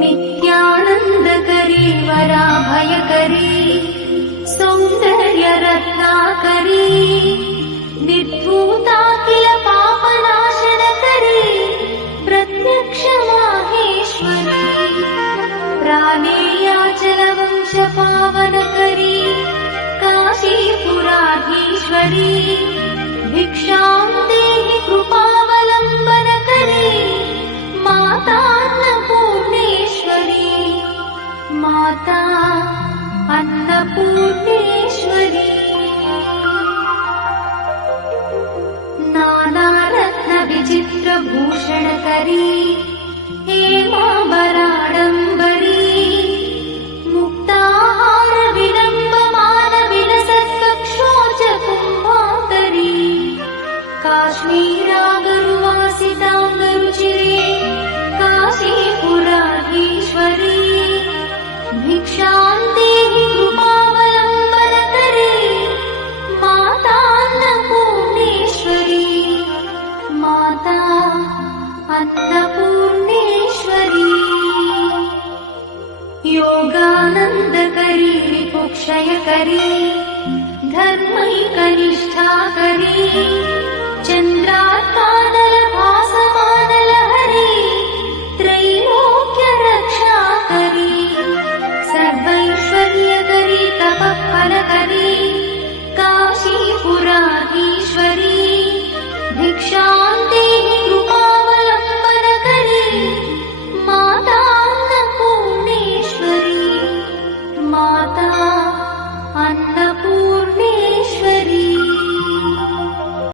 नित्यानन्दकरी वराभयकरी सौन्दर्यरत्नाकरी निर्धूताखिल पापनाशनकरी प्रत्यक्ष माहेश्वरी प्राणेयाचलवंशपावनकरी काशीपुराधीश्वरी भिक्षां देहि कृपावलम्बनकरी माता अन्नपूर्णेश्वरी माता अन्नपूर्णेश्वरी नानारत्नविचित्रभूषणकरी हेमाम्बराडम्बरी मुक्ताहारविलम्बमानविलसत्कक्षोजकुम्भाकरी काश्मीरागरुवासिताङ्गरुचिरे काशीपुराधीश्वरी भिक्षां देहि कृपावलम्बनकरी माता अन्नपूर्णेश्वरी माता अन्नपूर्णेश्वरी योगानन्दकरी रिपुक्षयकरी धर्मैकनिष्ठाकरी